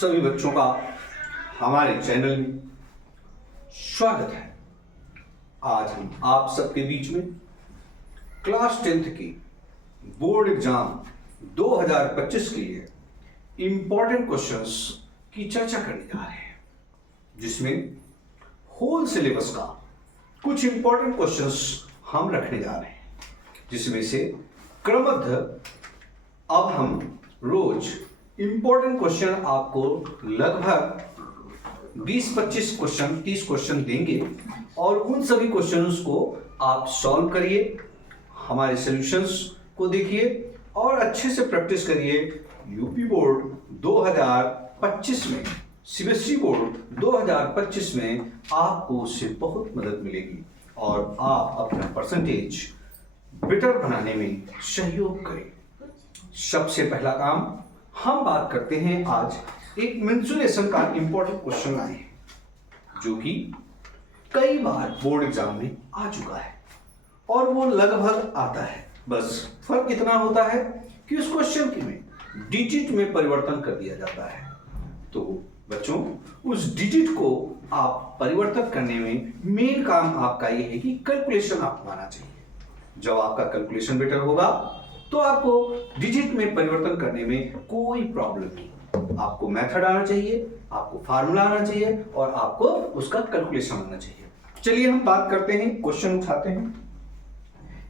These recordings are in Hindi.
सभी बच्चों का हमारे चैनल में स्वागत है। आज हम आप सबके बीच में क्लास 10th के बोर्ड एग्जाम 2025 के लिए इंपॉर्टेंट क्वेश्चंस की चर्चा करने जा रहे हैं, जिसमें होल सिलेबस का कुछ इंपॉर्टेंट क्वेश्चंस हम रखने जा रहे हैं, जिसमें से क्रमबद्ध अब हम रोज इंपॉर्टेंट क्वेश्चन आपको लगभग 20-25 क्वेश्चन 30 क्वेश्चन देंगे और उन सभी क्वेश्चंस को आप सॉल्व करिए, हमारे सॉल्यूशंस को देखिए और अच्छे से प्रैक्टिस करिए। यूपी बोर्ड 2025 में, सीबीएसई बोर्ड 2025 में आपको उससे बहुत मदद मिलेगी और आप अपना परसेंटेज बेटर बनाने में सहयोग करें। सबसे पहला काम हम बात करते हैं, आज एक मेंसुरेशन का इंपॉर्टेंट क्वेश्चन आए हैं, जो कि कई बार बोर्ड एग्जाम में आ चुका है और वो लगभग आता है। बस फर्क इतना होता है कि उस क्वेश्चन के में डिजिट में परिवर्तन कर दिया जाता है। तो बच्चों, उस डिजिट को आप परिवर्तन करने में मेन काम आपका ये है कि कैलकुलेशन आपको आना चाहिए। जब आपका कैलकुलेशन बेटर होगा तो आपको डिजिट में परिवर्तन करने में कोई प्रॉब्लम नहीं। आपको मेथड आना चाहिए, आपको फार्मूला आना चाहिए और आपको उसका कैलकुलेशन आना चाहिए। चलिए हम बात करते हैं, क्वेश्चन उठाते हैं।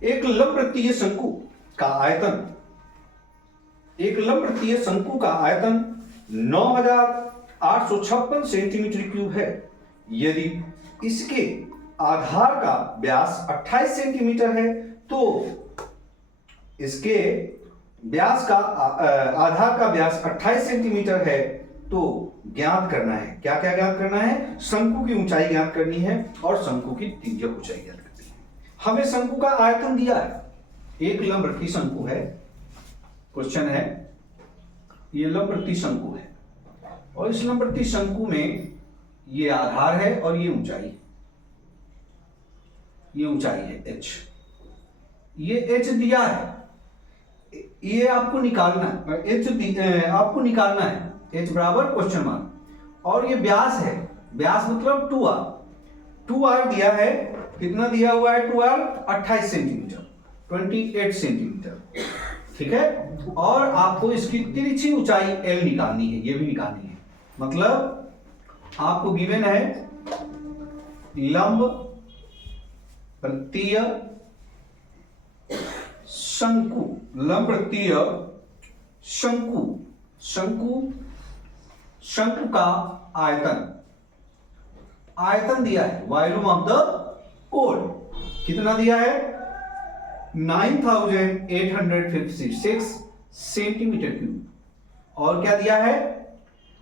एक लंबवृत्तीय शंकु का आयतन 9856 सेंटीमीटर क्यूब है। यदि इसके आधार का व्यास 28 सेंटीमीटर है तो इसके व्यास का आधार का व्यास 28 सेंटीमीटर है तो ज्ञात करना है। क्या क्या ज्ञात करना है? शंकु की ऊंचाई ज्ञात करनी है और शंकु की तिर्यक ऊंचाई ज्ञात करनी है। हमें शंकु का आयतन दिया है, एक लंबवृत्तीय शंकु है। क्वेश्चन है, ये लंबवृत्तीय शंकु है और इस लंबवृत्तीय शंकु में ये आधार है और ये ऊंचाई है h। ये h दिया है, ये आपको निकालना है। आपको निकालना है h बराबर क्वेश्चन मार्क, और ये व्यास है, व्यास मतलब 2r दिया है। कितना दिया हुआ है? 2r 28 सेंटीमीटर, 28 सेंटीमीटर, ठीक है। और आपको इसकी तिरछी ऊंचाई l निकालनी है, ये भी निकालनी है। मतलब आपको गिवन है लंबवृत्तीय शंकु, लंबवृत्तीय शंकु का आयतन दिया है, वॉल्यूम ऑफ द कोड कितना दिया है? 9856 सेंटीमीटर क्यूब। और क्या दिया है?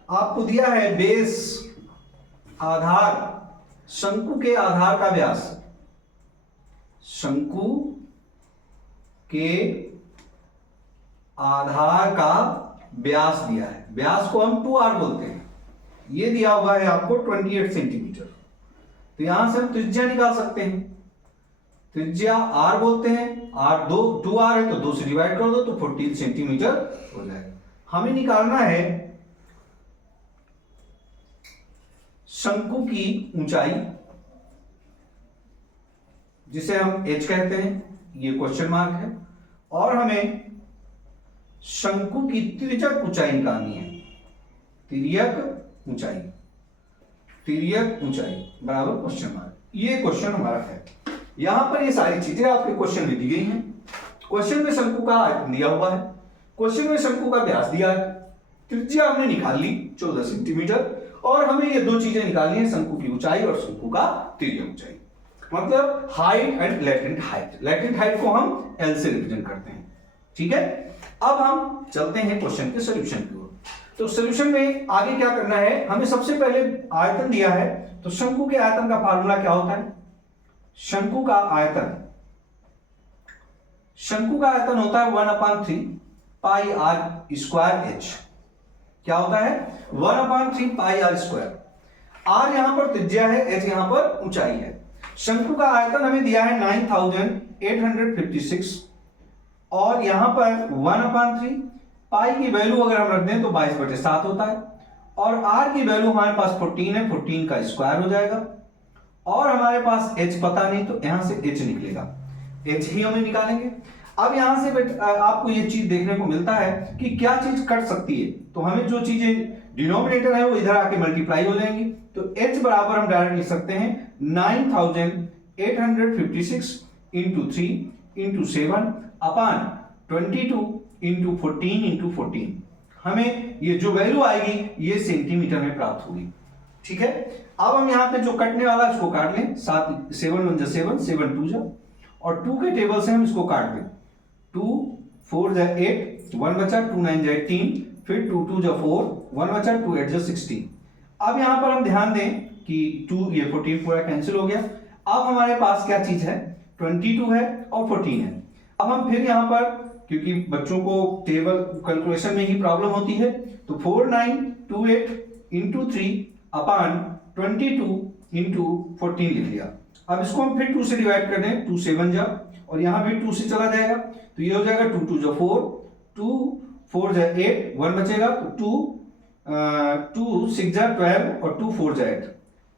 आपको दिया है बेस, आधार, शंकु के आधार का व्यास, शंकु के आधार का व्यास दिया है। व्यास को हम 2r बोलते हैं। ये दिया हुआ है आपको 28 सेंटीमीटर। तो यहां से हम त्रिज्या निकाल सकते हैं। त्रिज्या r बोलते हैं, r 2r है तो 2 से डिवाइड कर दो तो 14 सेंटीमीटर हो जाएगा। हमें निकालना है शंकु की ऊंचाई, जिसे हम h कहते हैं, ये क्वेश्चन मार्क है। और हमें शंकु की तिर्यक ऊंचाई निकालनी है। तिर्यक ऊंचाई बराबर क्वेश्चन मार्क। ये क्वेश्चन हमारा है। यहां पर ये सारी चीजें आपके क्वेश्चन में दी गई हैं। क्वेश्चन में शंकु का आयतन दिया हुआ है, क्वेश्चन में शंकु का व्यास दिया है, त्रिज्या हमने निकाल ली 14 सेंटीमीटर, और हमें ये दो चीजें निकालनी है, शंकु की ऊंचाई और शंकु का तिर्यक ऊंचाई। मतलब height and latent height. Latent height को हम L से रिप्रेजेंट करते हैं, ठीक है। अब हम चलते हैं क्वेश्चन के सॉल्यूशन की ओर। तो सॉल्यूशन में आगे क्या करना है? हमें सबसे पहले आयतन दिया है, तो शंकु के आयतन का फार्मूला क्या होता है? शंकु का आयतन होता है 1/3 पाई r स्क्वायर h। क्या होता है? 1/3 पाई r स्क्वायर। r यहां पर त्रिज्या है, h यहां पर ऊंचाई है। शंकु का आयतन हमें दिया है 9856 और यहां पर 1/3 पाई की वैल्यू अगर हम रख दें तो 22/7 होता है और r की वैल्यू हमारे पास 14 है, 14 का स्क्वायर हो जाएगा और हमारे पास h पता नहीं तो यहां से h निकलेगा, h ही हमें निकालेंगे। अब यहां से आपको ये चीज देखने को मिलता है कि क्या चीज कट सकती है, तो हमें जो चीजें डिनोमिनेटर है वो इधर आके मल्टीप्लाई हो जाएंगी। तो h बराबर हम डायरेक्ट लिख सकते हैं 9856 इंटू 3 इंटू 7 अपान 22 इंटू 14 इंटू 14। हमें ये जो वैल्यू आएगी ये सेंटीमीटर में प्राप्त होगी। ठीक है, अब हम यहाँ पे जो कटने वाला है उसको काट लें, 7 1 जा 7, 7 2 जा, और 2 के टेबल से हम इसको काट दें। 2 4 जा 8, 1 बचा, 2 9 जा 18, फिर 2 2 जा 4, 1 बचा, 2 8 जा 16। अब यहाँ पर हम ध्यान दें कि 2 ये 14 पूरा कैंसिल हो गया। अब हमारे पास क्या चीज है, 22 है और 14 है। अब हम फिर यहाँ पर, क्योंकि बच्चों को टेबल कैलकुलेशन में ही प्रॉब्लम होती है, तो 4928 इंटू 3 अपान 22 इंटू 14 लिख लिया। अब इसको हम फिर 2 से डिवाइड कर दें, 2 7 जा, और यहाँ भी 2 से चला जाएगा तो ये हो जाएगा 2 2 जा 4, 2 4 जा 8, 1 बचेगा तो 2 6 जा 12 और 2 4 जा 8।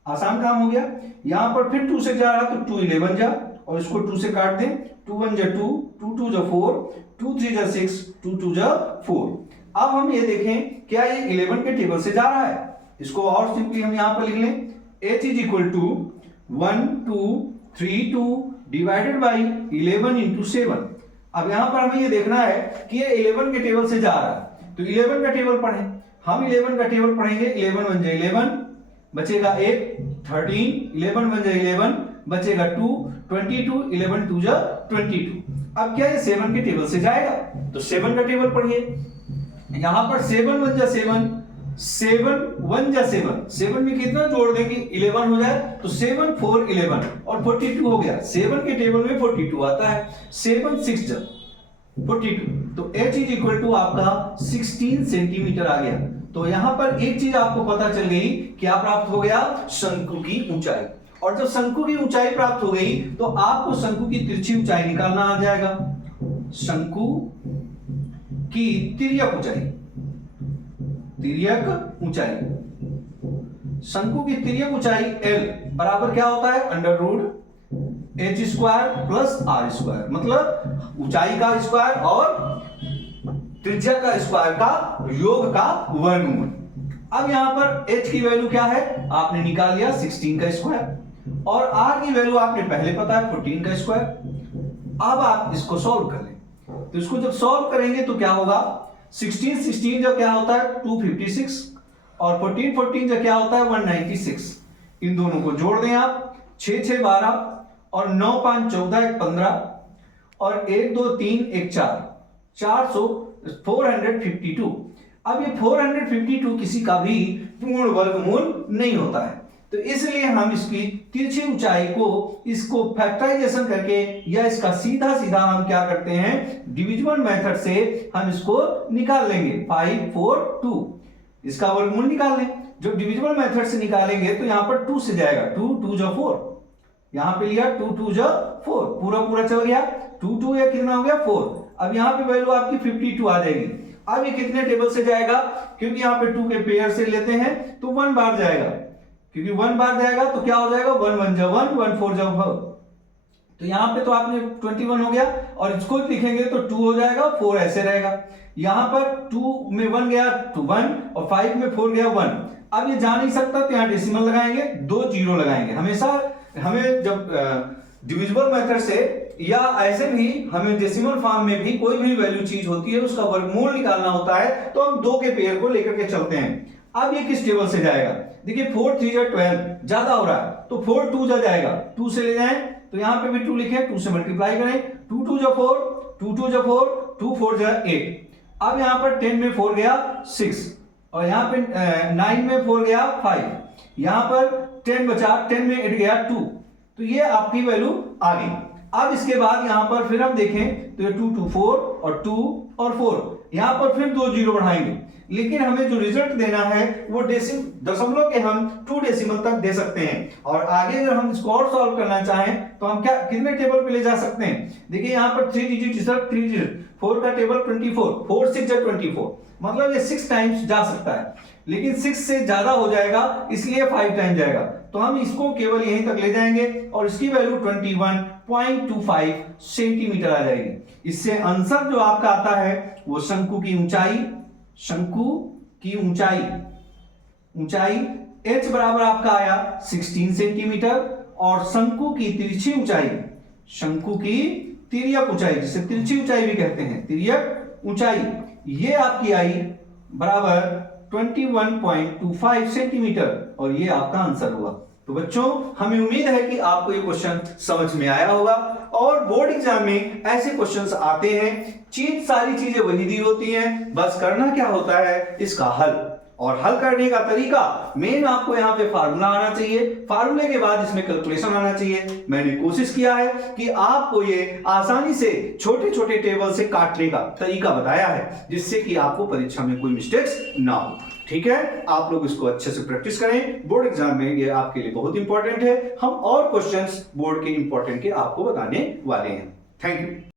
आसान काम हो गया। यहाँ पर फिर 2 से जा रहा तो 2 11 जा, और इसको 2 से काट दें, 2 1 जा 2, 2 2 जा 4, 2 3 जा 6, 2 2 जा 4। अब हम ये देखें क्या ये 11 के टेबल से जा रहा है। इसको और सिंपली हम यहाँ पर लिख लें, h is equal to 1 2 3 2 divided by 11 into 7। अब यहाँ पर हमें ये देखना है कि ये 11 के टेबल से जा रहा है, तो 11 का टेबल पढ़ें। हम 11 का टेबल पढ़ेंगे, 11 1 जा 11 बचेगा 8, 13 11 1 जा 11 बचेगा 2, 22 11 2 जा 22। अब क्या ये 7 के टेबल से जाएगा, तो 7 का टेबल पढ़िए। यहां पर 7 1 जा 7, 7 1 जा 7, 7 में कितना जोड़ देंगे 11 हो जाए, तो 7 4 11 और 42 हो गया। 7 के टेबल में 42 आता है, 7 6 जा 42, तो h इज इक्वल टू आपका 16 सेंटीमीटर आ गया। तो यहां पर एक चीज आपको पता चल गई, क्या प्राप्त हो गया, शंकु की ऊंचाई। और जब शंकु की ऊंचाई प्राप्त हो गई तो आपको शंकु की तिरछी ऊंचाई निकालना आ जाएगा। शंकु की तिर्यक ऊंचाई, तिर्यक ऊंचाई, शंकु की तिर्यक ऊंचाई L बराबर क्या होता है, under root h square plus r square, मतलब ऊंचाई का स्क्वायर और त्रिज्या का स्क्वायर का योग का वर्गमूल। अब यहां पर h की वैल्यू क्या है, आपने निकाल लिया 16 का स्क्वायर, और r की वैल्यू आपने पहले पता है 14 का स्क्वायर। अब आप इसको सॉल्व कर लें, तो इसको जब सॉल्व करेंगे तो क्या होगा, 16 16 जो क्या होता है 256, और 14 14 जो क्या होता है 196। इन दोनों को जोड़ दें आप, 6 6 12 और 9 5 14 1 15 और 1 2 3 1 4, 452। अब ये 452 किसी का भी पूर्ण वर्गमूल नहीं होता है, तो इसलिए हम इसकी तिरछी ऊंचाई को, इसको फैक्टराइजेशन करके या इसका सीधा सीधा हम क्या करते हैं, डिविजिबल मेथड से हम इसको निकाल लेंगे। 5 4 2 इसका वर्गमूल निकाल लें। जब डिविजिबल मेथड से निकालेंगे तो यहां पर 2 से जाएगा, 2 2 जा 4, यहां पे लिया 2 2 जा 4, पूरा पूरा चल गया, 2 2 या कितना हो गया 4। अब यहां पे वैल्यू आपकी 52 आ जाएगी। अब ये कितने टेबल से जाएगा, क्योंकि यहां पे 2 के पेयर से लेते हैं तो 1 बार जाएगा, क्योंकि 1 बार जाएगा तो क्या हो जाएगा 1 1 जा 1, 1 4 जा 4, तो यहां पे तो आपने 21 हो गया, और इसको लिखेंगे तो 2 हो जाएगा, 4 ऐसे रहेगा। यहां पर 2 में 1 गया तो 1, और 5 में 4 गया 1। अब ये जा नहीं सकता तो यहां डेसिमल लगाएंगे, 2 0 लगाएंगे। हमेशा हमें जब डिविजिबल मेथड से या ऐसे भी हमें डेसिमल फॉर्म में भी कोई भी वैल्यू चीज होती है उसका वर्गमूल निकालना होता है, तो हम 2 के पेयर को लेकर के चलते हैं। अब ये किस टेबल से जाएगा, देखिए 4 3 जा 12 ज्यादा हो रहा है, तो 4 2 जा जाएगा, 2 से ले जाएं तो यहां पे भी 2 लिखें, 2 से मल्टीप्लाई करें, 2 2 जा 4, 2 2 जा 4, 2 4 जा 8। अब यहां पर 10 में 4 गया 6, और यहां पे 9 में 4 गया 5, यहां पर 10 बचा, 10 में 8 गया 2, तो ये आपकी वैल्यू आ गई। अब इसके बाद यहां पर फिर हम देखें तो ये 2 2 4 और 2 और 4, यहां पर फिर 2 0 बढ़ाएंगे, लेकिन हमें जो रिजल्ट देना है वो दशमलव के हम 2 डेसिमल तक दे सकते हैं। और आगे अगर हम इसको और सॉल्व करना चाहें तो हम क्या कितने टेबल पे ले जा सकते हैं, देखिए यहाँ पर 3 डिजिट 3 डिजिट 4 का टेबल 24, 4 6 जा 24, मतलब ये 6 टाइम्स जा सकता है। लेकिन 6 से ज्यादा हो जाएगा इसलिए 5 टाइम जाएगा, तो हम इसको केवल यहीं तक ले जाएंगे और इसकी वैल्यू 21.25 सेंटीमीटर आ जाएगी। इससे आंसर जो आपका आता है वो शंकु की ऊंचाई h बराबर आपका आया 16 सेंटीमीटर और शंकु की तिर्यक ऊंचाई, जिसे तिरछी ऊंचाई भी कहते हैं, तिर्यक ऊंचाई, ये आपकी आई बराबर 21.25 सेंटीमीटर और ये आपका आंसर हुआ। तो बच्चों हमें उम्मीद है कि आपको ये क्वेश्चन समझ में आया होगा और बोर्ड एग्जाम में ऐसे क्वेश्चंस आते हैं, सारी चीजें वही दी होती हैं, बस करना क्या होता है इसका हल, और हल करने का तरीका मेन आपको यहाँ पे फार्मूला आना चाहिए, फार्मूले के बाद इसमें कैलकुलेशन आना चाहिए। मैंने कोशिश किया है कि आपको ये आसानी से छोटे छोटे टेबल से काटने का तरीका बताया है, जिससे कि आपको परीक्षा में कोई मिस्टेक्स ना हो। ठीक है, आप लोग इसको अच्छे से प्रैक्टिस करें, बोर्ड एग्जाम में ये आपके लिए बहुत इंपॉर्टेंट है। हम और क्वेश्चंस बोर्ड के इंपॉर्टेंट के आपको बताने वाले हैं। Thank you.